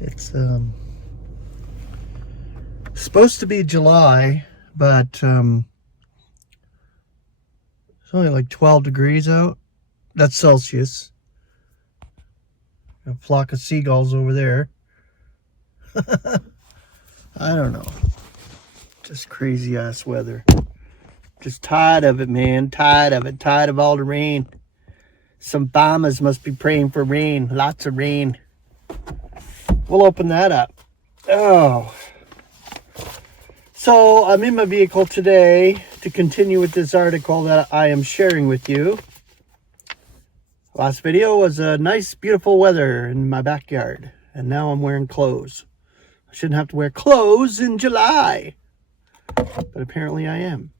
It's supposed to be July, but it's only like 12 degrees out. That's Celsius. A flock of seagulls over there. I don't know. Just crazy ass weather. Just tired of it, man. Tired of it. Tired of all the rain. Some farmers must be praying for rain. Lots of rain. We'll open that up. Oh. So I'm in my vehicle today to continue with this article that I am sharing with you. Last video was a nice, beautiful weather in my backyard. And now I'm wearing clothes. I shouldn't have to wear clothes in July. But apparently I am.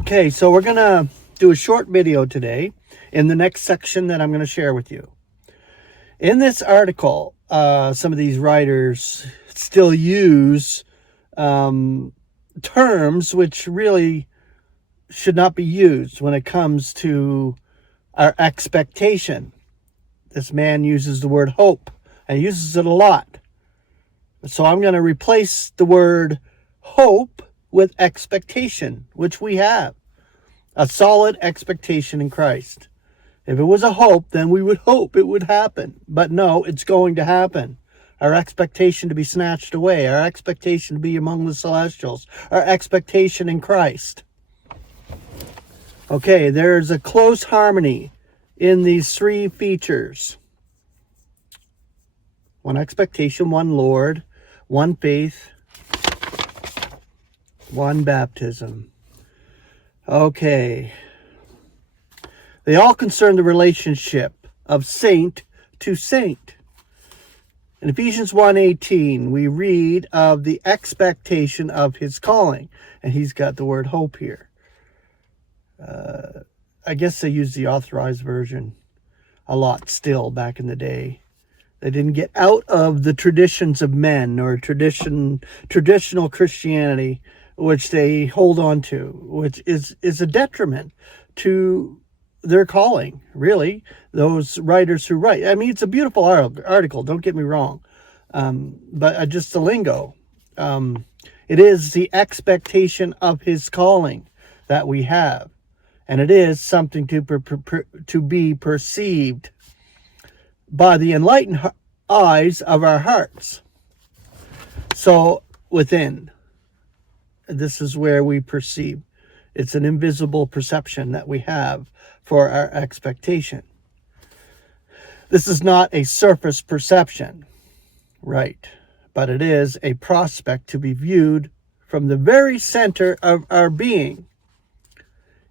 Okay, so we're going to do a short video today in the next section that I'm going to share with you. In this article, some of these writers still use terms which really should not be used when it comes to our expectation. This man uses the word hope and uses it a lot. So I'm going to replace the word hope with expectation, which we have. A solid expectation in Christ. If it was a hope, then we would hope it would happen. But no, it's going to happen. Our expectation to be snatched away. Our expectation to be among the celestials. Our expectation in Christ. Okay, there's a close harmony in these three features. One expectation, one Lord, one faith, one baptism. Okay. They all concern the relationship of saint to saint. In Ephesians 1:18, we read of the expectation of his calling. And he's got the word hope here. I guess they use the authorized version a lot still back in the day. They didn't get out of the traditions of men or traditional Christianity, which they hold on to, which is a detriment to their calling, really, those writers who write. I mean, it's a beautiful article, don't get me wrong, but just the lingo. It is the expectation of his calling that we have, and it is something to be perceived by the enlightened eyes of our hearts. So within, this is where we perceive. It's an invisible perception that we have for our expectation. This is not a surface perception, right? But it is a prospect to be viewed from the very center of our being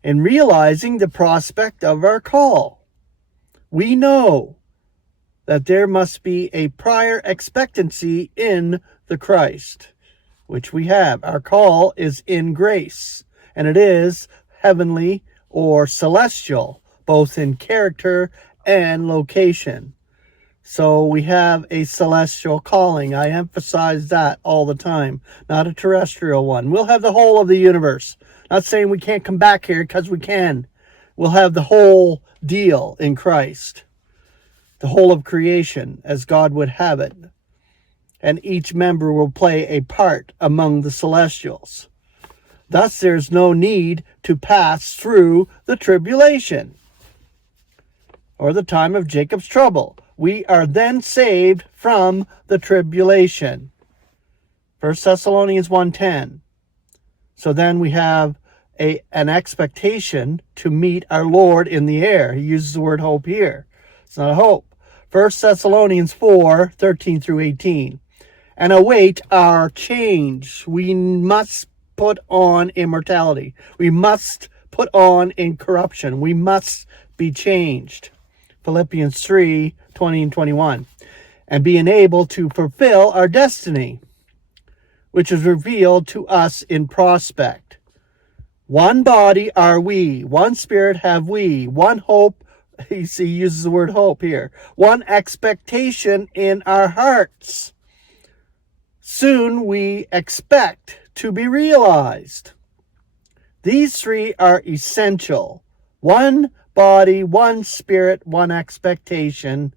in realizing the prospect of our call. We know that there must be a prior expectancy in the Christ, which we have. Our call is in grace, and it is heavenly or celestial, both in character and location. So we have a celestial calling. I emphasize that all the time, not a terrestrial one. We'll have the whole of the universe. Not saying we can't come back here, because we can. We'll have the whole deal in Christ. The whole of creation as God would have it. And each member will play a part among the celestials. Thus, there's no need to pass through the tribulation or the time of Jacob's trouble. We are then saved from the tribulation. 1 Thessalonians 1:10. So then we have an expectation to meet our Lord in the air. He uses the word hope here. It's not a hope. 1 Thessalonians 4:13 through 18. And await our change. We must put on immortality. We must put on incorruption. We must be changed. Philippians 3:20 and 21. And being able to fulfill our destiny, which is revealed to us in prospect. One body are we, one spirit have we, one hope. He uses the word hope here. One expectation in our hearts. Soon we expect to be realized. These three are essential. One body, one spirit, one expectation.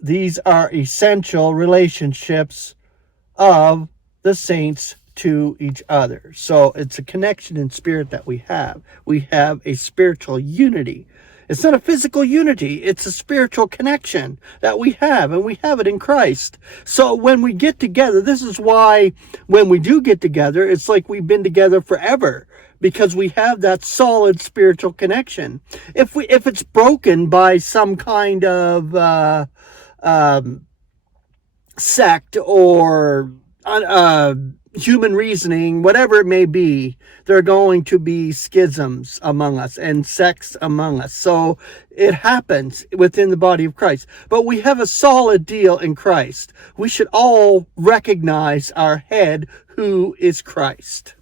These are essential relationships of the saints to each other. So it's a connection in spirit that we have. We have a spiritual unity. It's not a physical unity. It's a spiritual connection that we have, and we have it in Christ. So when we get together, this is why when we do get together, it's like we've been together forever, because we have that solid spiritual connection. If it's broken by some kind of sect or human reasoning, whatever it may be, there are going to be schisms among us and sects among us. So it happens within the body of Christ. But we have a solid deal in Christ. We should all recognize our head, who is Christ.